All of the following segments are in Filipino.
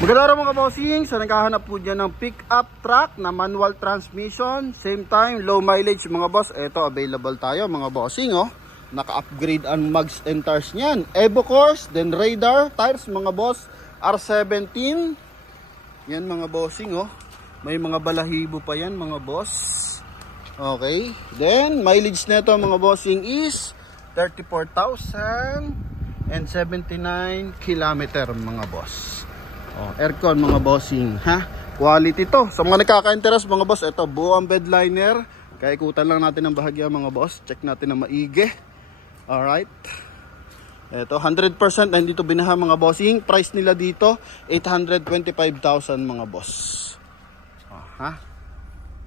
Magandang araw mga bossing. Sa naghahanap po dyan ng pick-up truck na manual transmission, same time, low mileage mga boss, eto available tayo mga bossing. Naka-upgrade ang mugs and tires niyan. Evo Course, then radar tires mga boss, R17. Yan mga bossing. May mga balahibo pa yan mga boss. Okay, then mileage nito mga bossing is 34,079 kilometer mga boss. Aircon mga bossing, ha? Quality to. Sa mga nakaka-interest mga boss, ito buo ang bed liner. Kaya ikutan lang natin ang bahagya mga boss. Check natin na maigi. Alright. Ito 100% na hindi to binaha mga bossing. Price nila dito 825,000 mga boss. Ha?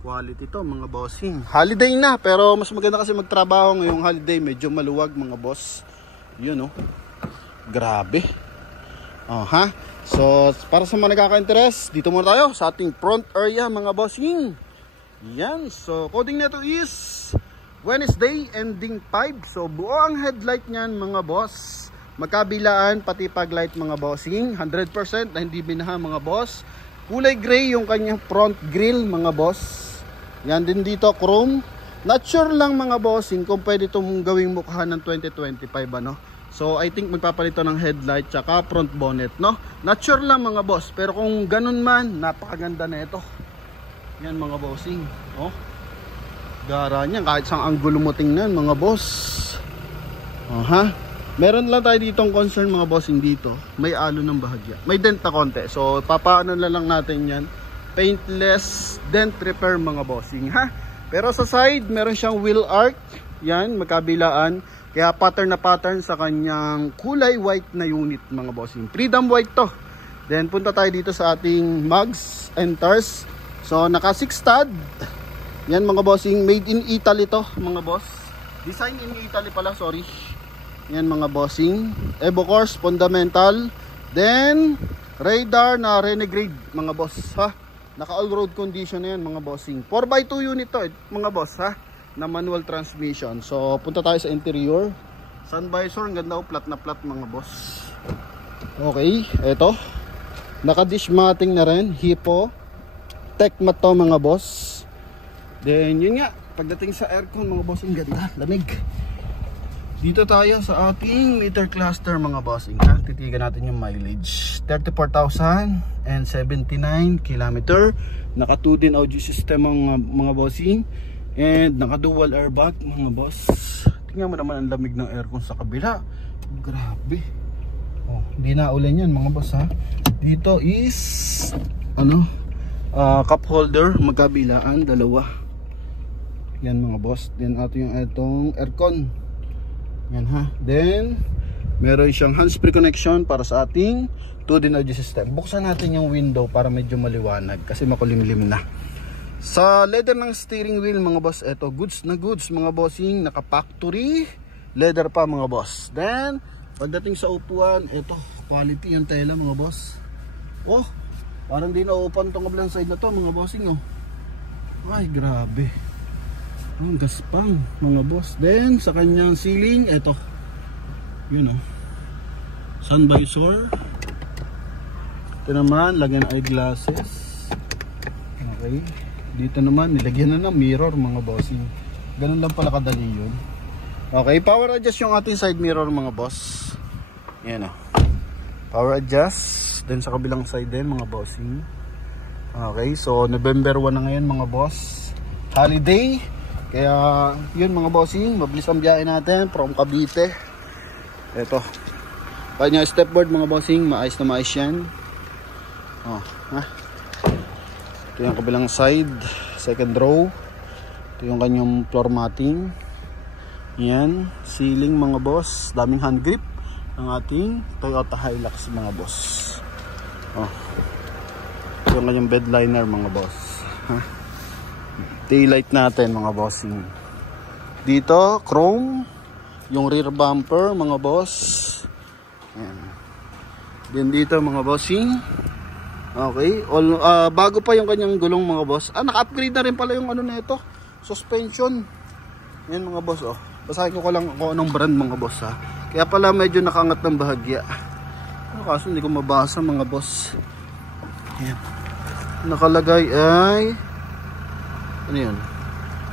Quality to mga bossing. Holiday na, pero mas maganda kasi magtrabaho ngayong holiday. Medyo maluwag mga boss. Yun grabe. Ha? So para sa mga nagkaka-interest, dito muna tayo sa ating front area mga bossing. Yan. So coding nito is Wednesday ending 5. So buo ang headlight niyan mga boss. Magkabilaan pati paglight mga bossing. 100% na hindi binaha mga boss. Kulay gray yung kanyang front grille mga boss. Yan din dito chrome. Not sure lang mga bossing kung pwede itong gawing mukha ng 2025 ano. So I think magpapalito ng headlight tsaka front bonnet no. Not sure lang mga boss, pero kung ganun man, napakaganda na ito. Yan mga bossing. Gara niyan kahit sang anggulo mo tingnan mga boss. Ha? Meron lang tayo ditong concern mga bossing dito. May alo ng bahagya. May dent na konti. So papaano na lang natin yan. Paintless dent repair mga bossing ha. Pero sa side meron siyang wheel arch. Yan magkabilaan. Kaya pattern na pattern sa kanyang kulay white na unit mga bossing. Freedom white to. Then punta tayo dito sa ating mugs and tires. So naka 6 stud. Yan mga bossing, made in Italy to mga boss. Design in Italy pala, sorry. Yan mga bossing. Evo Course fundamental. Then radar na Renegade mga boss ha. Naka all road condition na yan mga bossing. 4x2 unit to mga boss ha. Na manual transmission. So punta tayo sa interior. Sun visor, ang ganda plat na plat mga boss. Okay, eto. Naka dish matting na rin, Hippo. Tecma to mga boss. Then yun nga, pagdating sa aircon mga boss, ang ganda, lamig. Dito tayo sa ating meter cluster mga bossing ha. Titigan natin yung mileage. 34,079 km. Naka 2 din audio system mga bossing. And naka dual airbag mga boss. Tingnan mo naman ang lamig ng aircon sa kabila. Grabe. Hindi na ulan yan mga boss ha. Dito is cup holder magkabilaan, dalawa. Yan mga boss. Then ato yung itong aircon. Yan ha. Then meron siyang hands-free connection para sa ating 2-din audio system. Buksan natin yung window para medyo maliwanag kasi makulimlim na. Sa leather ng steering wheel mga boss, eto goods na goods mga bossing, naka factory leather pa mga boss. Then pagdating sa upuan, eto quality yung tela mga boss. Parang di na open tong kabilang side na to mga bossing Ay grabe. Ang gaspang mga boss. Then sa kanyang ceiling, eto yun sun visor. Ito naman lagyan eyeglasses. Okay. Dito naman nilagyan na ng mirror mga bossing. Ganun lang pala kadali yun. Okay, power adjust yung ating side mirror mga boss. Yan power adjust. Then sa kabilang side din mga bossing. Okay, so November 1 na ngayon mga boss. Holiday. Kaya yun mga bossing, mabilis ang biyahe natin from Cavite. Ito. Kanya stepboard mga bossing, maayos na maayos yan. Ito yung kabilang side, second row. Ito yung kanyang floor matting. Yan, ceiling mga boss, daming hand grip ng ating Toyota Hilux mga boss. Ito yung kanyang bed liner mga boss. Taillight natin mga bossing. Dito, chrome. Yung rear bumper mga boss. Yan. Then dito mga bossing. Okay, bago pa yung kanyang gulong mga boss. Naka-upgrade na rin pala yung na ito, suspension. Yan mga boss Basahin ko lang kung anong brand mga boss ha. Kaya pala medyo nakangat ng bahagya. Kaso hindi ko mabasa mga boss. Ayan. Nakalagay ay ano yun?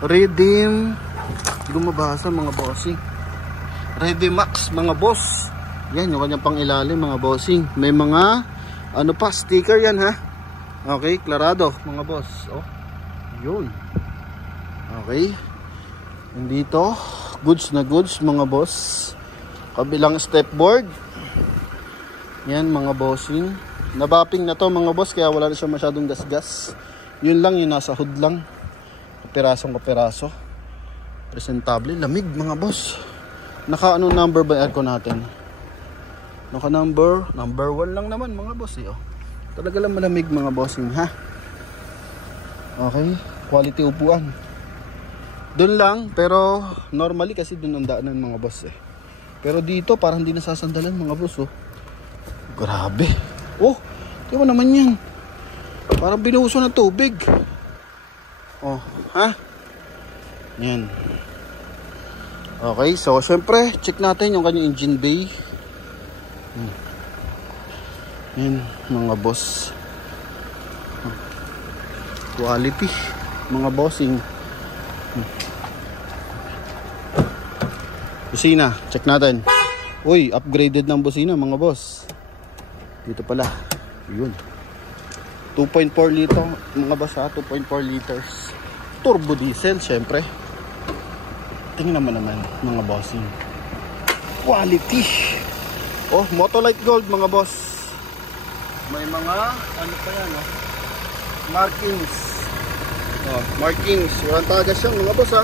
Redeem. Hindi ko mabasa mga bossing. Redimax mga boss. Yan yung kanyang pang ilalim mga bossing. May mga ano pa sticker yan ha. Okay, klarado mga boss. Oh. Yun. Okay. Nandito goods na goods mga boss. Kabilang stepboard. Yan mga bossing. Nabapping na to mga boss kaya wala na siya masyadong gasgas. Yun lang yung nasa hood lang. Kapirasong kapiraso. Presentable. Lamig mga boss. Naka ano number ba aircon natin? Naka number 1 lang naman mga boss eh. Oh. Talaga lang malamig mga bossing ha. Okay. Quality upuan. Doon lang pero normally kasi doon ang daanan mga boss eh. Pero dito parang hindi nasasandalan mga boss oh. Grabe. Oh, di ba naman yan? Parang binuhuso ng tubig. Oh, ha? Yan. Okay, so syempre, check natin yung kanyang engine bay. Yan, mga boss. Quality, mga bossing. Busina, check natin. Uy, upgraded ng busina mga boss. Dito pala. Yun. 2.4 liter mga boss ha, 2.4 liters. Turbo diesel syempre. Tingnan naman mga bossing. Quality. Oh, Motolite Gold mga boss. May mga ano pa yan oh. Markings. Oh, markings. Walang tagas yan mga boss ha.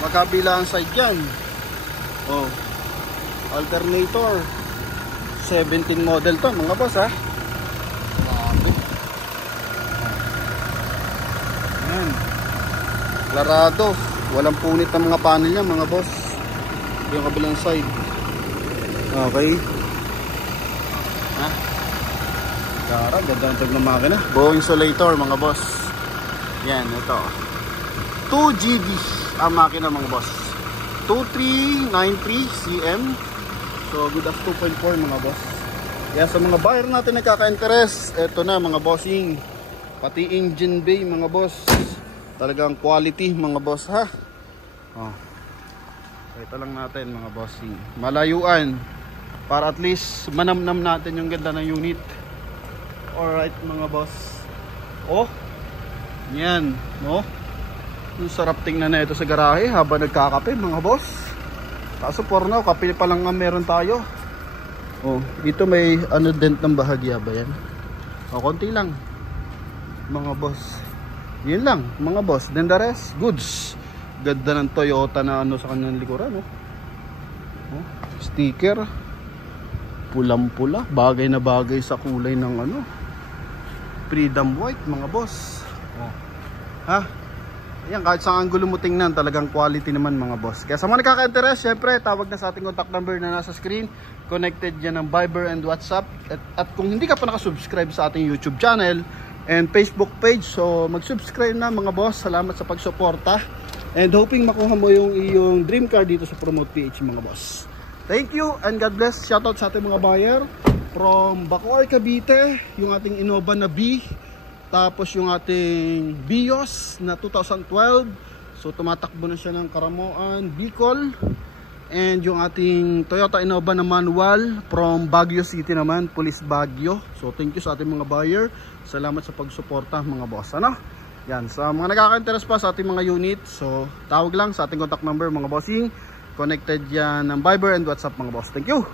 Magkabilang side yan. Oh. Alternator 17 model to mga boss ha. Ayan. Klarado. Walang punit ng mga panel niya mga boss. Yung kabilang side. Okay. Ha? Gara, ganda ang tag ng makina. Buong insulator mga boss. Yan, ito. 2GD ang makina mga boss. 2393 cm. So good as 2.4 mga boss. Yan sa mga buyer natin nagkaka-interest. Ito na mga bossing. Pati engine bay mga boss. Talagang quality mga boss ha. Oh. Ito lang natin mga bossing. Malayuan. Para at least manamnam natin yung ganda ng unit. Alright mga boss. Oh. Yan. No? Yung sarap tingnan na ito sa garahe habang nagkakape mga boss. Kaso for now, kape pa lang nga meron tayo. Oh, dito may ano dent ng bahagya ba yan? O, konti lang. Mga boss. Yun lang, mga boss. Then the rest, goods. Ganda ng Toyota na ano sa kanyang likuran, oh. Oh, sticker. Pulang-pula. Bagay na bagay sa kulay ng ano. Freedom white, mga boss. Oh. Ha? Ayan, kahit sa angulo mo tingnan, talagang quality naman mga boss. Kaya sa mga nakaka-interest, syempre, tawag na sa ating contact number na nasa screen. Connected yan ng Viber and WhatsApp. At kung hindi ka pa nakasubscribe sa ating YouTube channel and Facebook page, so mag-subscribe na mga boss. Salamat sa pagsuporta. And hoping makuha mo yung iyong dream car dito sa Promote PH mga boss. Thank you and God bless. Shoutout sa ating mga buyer from Bacoor, Cavite, yung ating Innova na B. Tapos yung ating Vios na 2012. So tumatakbo na siya ng Karamoan, Bicol. And yung ating Toyota Innova na manual from Baguio City naman, Police Baguio. So thank you sa ating mga buyer. Salamat sa pagsuporta mga boss. Ano? Yan, sa mga nakaka-interest pa sa ating mga unit, so tawag lang sa ating contact number mga bossing. Connected yan ng Viber and WhatsApp mga boss. Thank you!